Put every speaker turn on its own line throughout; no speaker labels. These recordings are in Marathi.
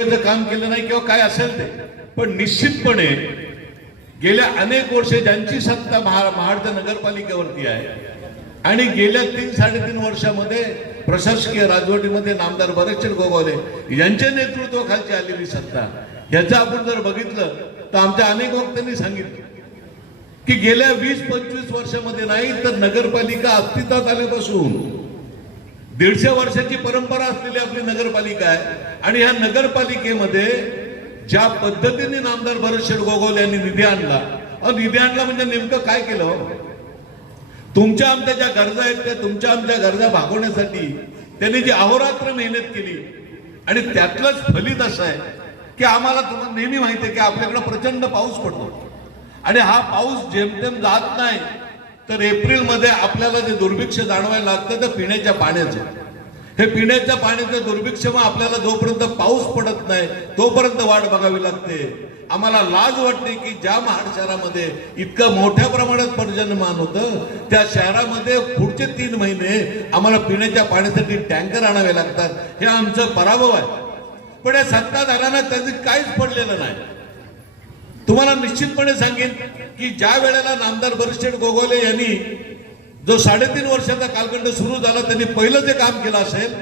काम केलं नाही किंवा काय असेल ते. पण निश्चितपणे गेल्या अनेक वर्षे ज्यांची सत्ता महा महाड नगरपालिकेवरती आहे आणि गेल्या तीन साडेतीन वर्षामध्ये प्रशासकीय राजवटीमध्ये नामदार बरेचसे गोगावले यांच्या नेतृत्वाखालची आलेली सत्ता ह्याचं आपण जर बघितलं तर आमच्या अनेक वक्त्यांनी सांगितलं की गेल्या वीस पंचवीस वर्षामध्ये नाही तर नगरपालिका अस्तित्वात आल्यापासून दीडशे वर्षाची परंपरा असलेली आपली नगरपालिका आहे. आणि ह्या नगरपालिकेमध्ये ज्या पद्धतीने नामदार भरतशेठ गोगावले यांनी निधी आणला निधी आणला म्हणजे नेमकं काय केलं हो? तुमच्या आमच्या ज्या गरजा आहेत त्या तुमच्या आमच्या गरजा भागवण्यासाठी त्यांनी जी अहोरात्र मेहनत केली. आणि त्यातलंच फलित असं आहे की आम्हाला तुम्हाला नेहमी माहिती आहे की आपल्याकडे प्रचंड पाऊस पडतो. आणि हा पाऊस जेमतेम जात नाही तर एप्रिलमध्ये आपल्याला जे दुर्भिक्ष जाणवायला लागतं तर पिण्याच्या पाण्याचं. हे पिण्याच्या पाण्याचं दुर्भिक्ष मग आपल्याला जोपर्यंत पाऊस पडत नाही तोपर्यंत वाट बघावी लागते. आम्हाला लाज वाटते की ज्या महाड शहरामध्ये इतकं मोठ्या प्रमाणात पर्जन्यमान होतं त्या शहरामध्ये पुढचे तीन महिने आम्हाला पिण्याच्या पाण्यासाठी टँकर आणावे लागतात. हे आमचं पराभव आहे. पण या सत्ताधाऱ्यांना त्याचं काहीच पडलेलं नाही. तुम्हाला निश्चितपणे सांगेन की ज्या वेळेला नामदार बरिष्ठ गोगोले यांनी जो साडेतीन वर्षाचा कालखंड सुरू झाला त्यांनी पहिलं जे काम केलं असेल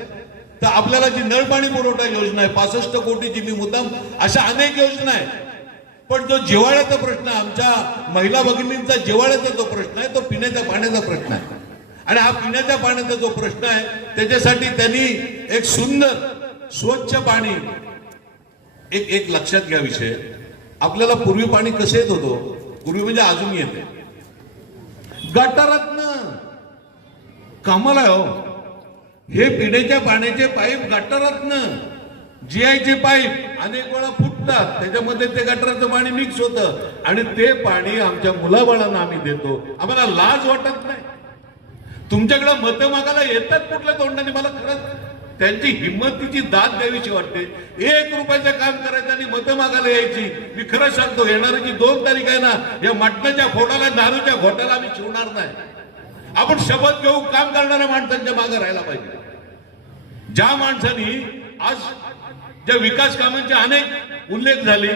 तर आपल्याला जी नळपाणी पुरवठा योजना आहे पासष्ट कोटीची मी मुद्दाम अशा अनेक योजना आहे पण जो जिवाळ्याचा प्रश्न आहे, आमच्या महिला भगिनींचा जिवाळ्याचा जो प्रश्न आहे तो पिण्याच्या पाण्याचा प्रश्न आहे. आणि हा पिण्याच्या पाण्याचा जो प्रश्न आहे त्याच्यासाठी त्यांनी एक सुंदर स्वच्छ पाणी एक एक लक्षात घ्या विषय. आपल्याला पूर्वी पाणी कसं येत होतो? पूर्वी म्हणजे अजून येते गटारातनं. कामाला आहे हो. हे पिण्याच्या पाण्याचे पाईप गटारातनं. जीआयचे पाईप अनेक वेळा फुटतात. त्याच्यामध्ये ते गटाराचं पाणी मिक्स होतं. आणि ते पाणी आमच्या मुलाबाळांना आम्ही देतो. आम्हाला लाज वाटत नाही. तुमच्याकडे मतं मागायला येतात कुठल्या तोंडाने? मला खरंच त्यांची हिंमतीची दाद द्यावीशी वाटते. एक रुपयाचं काम करायचं आणि मतं मागायला यायची. मी खरं सांगतो येणारी जी दोन तारीख आहे ना या मटणाच्या फोटाला दारूच्या घोटाला आम्ही शिवणार नाही. आपण शपथ घेऊ काम करणाऱ्या माणसांच्या मागे राहायला पाहिजे. ज्या माणसांनी आज ज्या विकास कामांचे अनेक उल्लेख झाले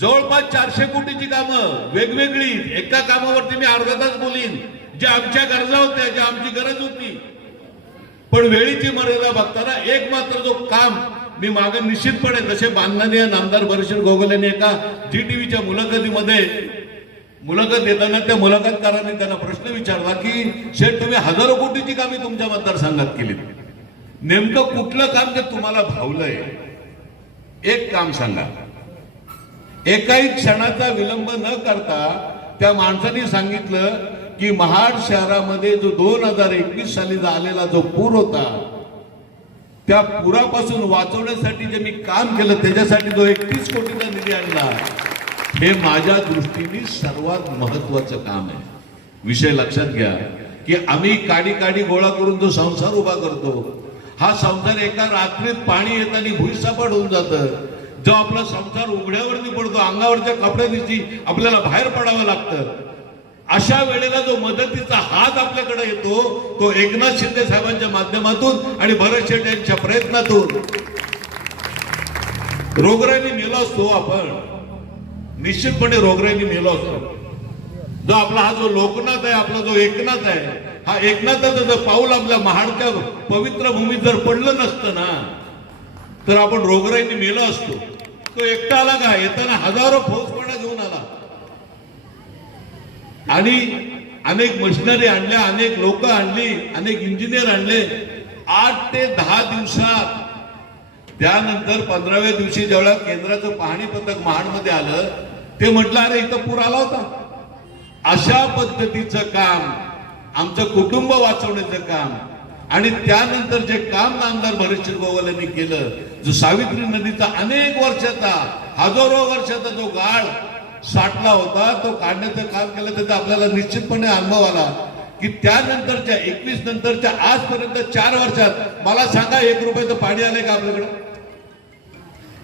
जवळपास चारशे कोटीची कामं वेगवेगळी एका कामावरती मी अर्धा तास बोलीन. ज्या आमच्या गरजा होत्या ज्या आमची गरज होती पण वेळीची मर्यादा बघताना एक मात्र जो काम मी मागे निश्चितपणे जसे बांधणाने नामदार बरेश्वर गोगलेने एका जी टीव्हीच्या मुलाखतीमध्ये मुलाखत देताना त्या मुलाखतकारांनी त्यांना प्रश्न विचारला की शेठ तुम्ही हजारो कोटीची कामे तुमच्या मतदारसंघात केली नेमकं कुठलं काम जे तुम्हाला भावलंय? एक काम सांगा. एकाही क्षणाचा विलंब न करता त्या माणसाने सांगितलं की महाड शहरामध्ये जो दोन हजार एकवीस साली आलेला जो पूर होता त्या पुरापासून वाचवण्यासाठी जे मी काम केलं त्याच्यासाठी जो एकतीस कोटीचा निधी आणला हे माझ्या दृष्टीने सर्वात महत्वाचं काम आहे. विषय लक्षात घ्या की आम्ही काडी काडी गोळा करून जो संसार उभा करतो हा संसार एका रात्रीत पाणी येताना भुईसापड होऊन जातं. जो आपला संसार उघड्यावरती पडतो अंगावरच्या कपड्यानिशी आपल्याला बाहेर पडावं लागतं. अशा वेळेला जो मदतीचा हात आपल्याकडे येतो तो एकनाथ शिंदे साहेबांच्या माध्यमातून आणि भरत शेट यांच्या प्रयत्नातून. रोगराईने मेलो असतो आपण. निश्चितपणे रोगराईने मेलो असतो. जो आपला हा जो लोकनाथ आहे आपला जो एकनाथ आहे हा एकनाथाचं जर पाऊल आपल्या महाडच्या पवित्र भूमीत जर पडलं नसतं ना तर आपण रोगराईने मेलो असतो. तो एकटा आला का? येताना हजारो फौज आणि अनेक मशिनरी आणल्या अनेक लोक आणली अनेक इंजिनियर आणले. आठ ते दहा दिवसात त्यानंतर पंधराव्या दिवशी जेव्हा केंद्राचं पाहणी पथक महाडमध्ये आलं ते म्हटलं अरे इथं पूर आला होता. अशा पद्धतीचं काम आमचं कुटुंब वाचवण्याचं काम आणि त्यानंतर जे काम नामदार भरतसिंग गोवाल यांनी केलं जो सावित्री नदीचा अनेक वर्षाचा हजारो वर्षाचा जो गाळ साठला होता तो काढण्याचं काम केलं त्याचा आपल्याला निश्चितपणे अनुभव आला की त्यानंतरच्या एकवीस नंतरच्या आजपर्यंत चार वर्षात मला सांगा एक रुपयाचं पाणी आलंय का आपल्याकडे?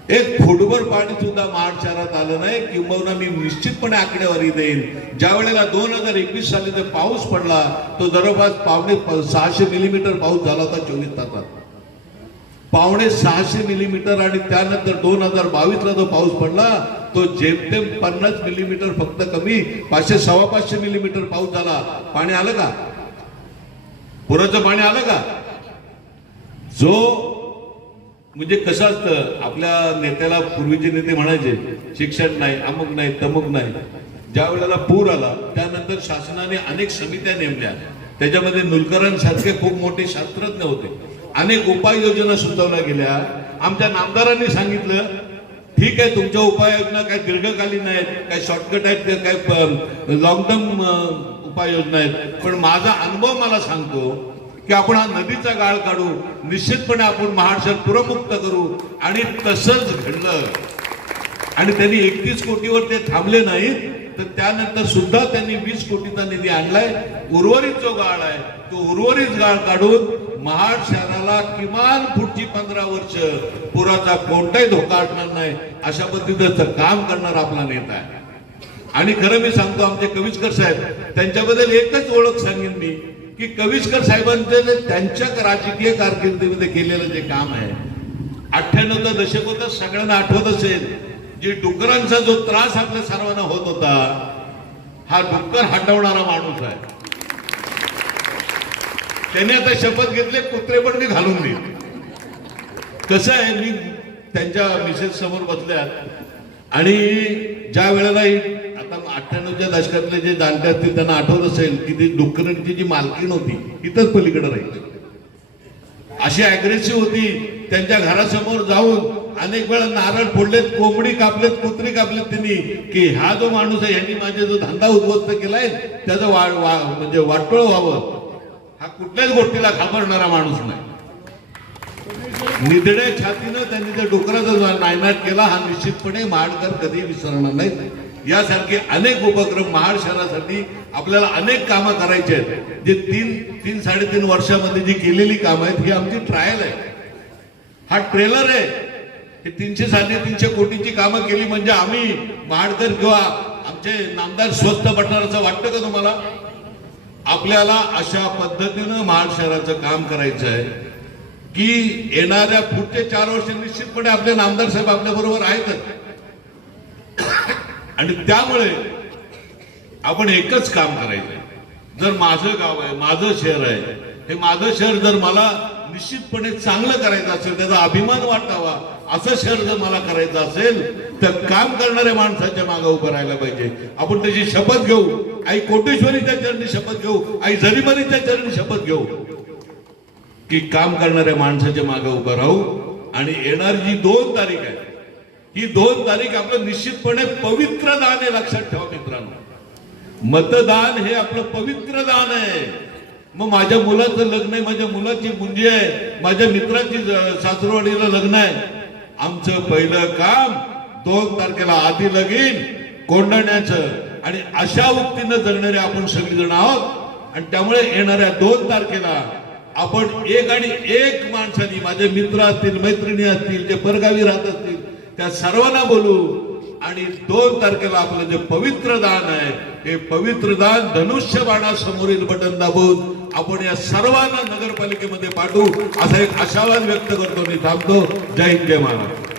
एक फुटभर पाणी सुद्धा महाड शहरात आलं नाही किंबहुना मी निश्चितपणे आकडेवारी देईन. ज्या वेळेला दोन हजार एकवीस साली जो पाऊस पडला तो जवळपास पावणे सहाशे मिलीमीटर पाऊस झाला होता चोवीस तासात. पावणे सहाशे मिलीमीटर आणि त्यानंतर दोन हजार बावीसला जो पाऊस पडला तो जेमतेम पन्नास मिलीमीटर फक्त कमी पाचशे सव्वा पाचशे मिलीमीटर पाऊस झाला. पाणी आलं का? पुराचं पाणी आलं का? जो म्हणजे कसं असतं आपल्या नेत्याला पूर्वीचे नेते म्हणायचे शिक्षण नाही अमुक नाही तमुक नाही. ज्या वेळेला पूर आला त्यानंतर शासनाने अनेक समित्या नेमल्या. त्याच्यामध्ये नुलकरांसारखे खूप मोठे शास्त्रज्ञ होते. अनेक उपाययोजना सुचवल्या गेल्या. आमच्या नामदारांनी सांगितलं ठीक आहे तुमच्या उपाययोजना काय दीर्घकालीन आहेत काय शॉर्टकट आहेत काय लॉंग टर्म उपाययोजना आहेत. पण माझा अनुभव मला सांगतो की आपण हा नदीचा गाळ काढू निश्चितपणे आपण महाराष्ट्र पुरमुक्त करू आणि तसंच घडलं. आणि त्यांनी एकतीस कोटीवर ते थांबले नाहीत तर त्यानंतर सुद्धा त्यांनी वीस कोटीचा निधी आणलाय. उर्वरित जो गाळ आहे तो उर्वरित गाळ काढून महाड शहराला किमान पुढची पंधरा वर्ष पुराचा कोणताही धोका असणार नाही अशा पद्धतीचं काम करणार आपला नेता आहे. आणि खरं मी सांगतो आमचे कविचकर साहेब त्यांच्याबद्दल एकच ओळख सांगेन मी की कविचकर साहेबांचे त्यांच्या राजकीय कारकिर्दीमध्ये केलेलं जे काम आहे अठ्ठ्याण्णवचा दशक होतं सगळ्यांना आठवत असेल जे डुकरांचा जो त्रास आपल्या सर्वांना होत होता हा डुक्कर हटवणारा माणूस आहे. त्यांनी आता शपथ घेतले कुत्रे पण मी घालून देईल कसं आहे मी त्यांच्या मिसेस समोर बसल्या आणि ज्या वेळेला आता अठ्ठ्याण्णवच्या दशकातले जे जाणते असतील त्यांना आठवत असेल की ती डुक्करांची जी मालकीण होती इथंच पलीकडे राहायची. अशी अग्रेसिव्ह होती त्यांच्या घरासमोर जाऊन अनेक वेळा नारळ फोडलेत कोंबडी कापलेत कुत्री कापलेत त्यांनी की हा जो माणूस आहे यांनी माझा जो धंदा उद्ध्वस्त केलाय त्याचं वा वा- म्हणजे वाटोळ व्हावं. हा कुठल्याच गोष्टीला घाबरणारा माणूस नाही. निधड्या छातीनं त्यांनी त्या डुकराचा नायनाट केला हा निश्चितपणे महाडकर कधी विसरणार नाहीत. यासारखे अनेक उपक्रम महाड शहरासाठी आपल्याला अनेक कामं करायची आहेत. जे तीन तीन साडेतीन वर्षामध्ये जी केलेली कामं आहेत ही आमची ट्रायल आहे. हा ट्रेलर आहे. हे तीनशे साडेतीनशे कोटीची कामं केली म्हणजे आम्ही महाडकर किंवा आमचे नामदार स्वस्त पटणार असं वाटतं का तुम्हाला? आपल्याला अशा पद्धतीनं महाड शहराचं काम करायचं आहे की येणाऱ्या पुढचे चार वर्ष निश्चितपणे आपले नामदार साहेब आपल्या बरोबर आहेतच आणि त्यामुळे आपण एकच काम करायचं जर माझं गाव आहे माझं शहर आहे हे माझं शहर जर मला निश्चितपणे चांगलं करायचं असेल त्याचा अभिमान वाटावा असं शहर जर मला करायचं असेल तर काम करणाऱ्या माणसाच्या मागे उभं राहायला पाहिजे. आपण त्याची शपथ घेऊ. आई कोटेश्वरीच्या चरणी शपथ घेऊ. आई जरीमरीच्या चरणी शपथ घेऊ. की काम करणाऱ्या माणसाच्या मागे उभं राहू. आणि येणारी जी दोन तारीख आहे ही दोन तारीख आपलं निश्चितपणे पवित्र दान आहे लक्षात ठेवा मित्रांनो. मतदान हे आपलं पवित्र दान आहे. मग माझ्या मुलाचं लग्न आहे माझ्या मुलाची मुंजी आहे माझ्या मित्राची सासरवाडीला लग्न आहे. आमचं पहिलं काम दोन तारखेला आधी लगीन कोंडण्याचं आणि अशा उक्तीनं जगणारे आपण सगळेजण आहोत. आणि त्यामुळे येणाऱ्या दोन तारखेला आपण एक आणि एक माणसानी माझे मित्र असतील मैत्रिणी असतील जे परगावी राहत असतील त्या सर्वांना बोलू. आणि दोन तारखेला आपलं जे पवित्र दान आहे हे पवित्र दान धनुष्य बाणासमोरील बटन दाबून आपण या सर्वांना नगरपालिकेमध्ये पाठवू असा एक आशावाद व्यक्त करतो. मी थांबतो. जय हिंद जय महाराष्ट्र.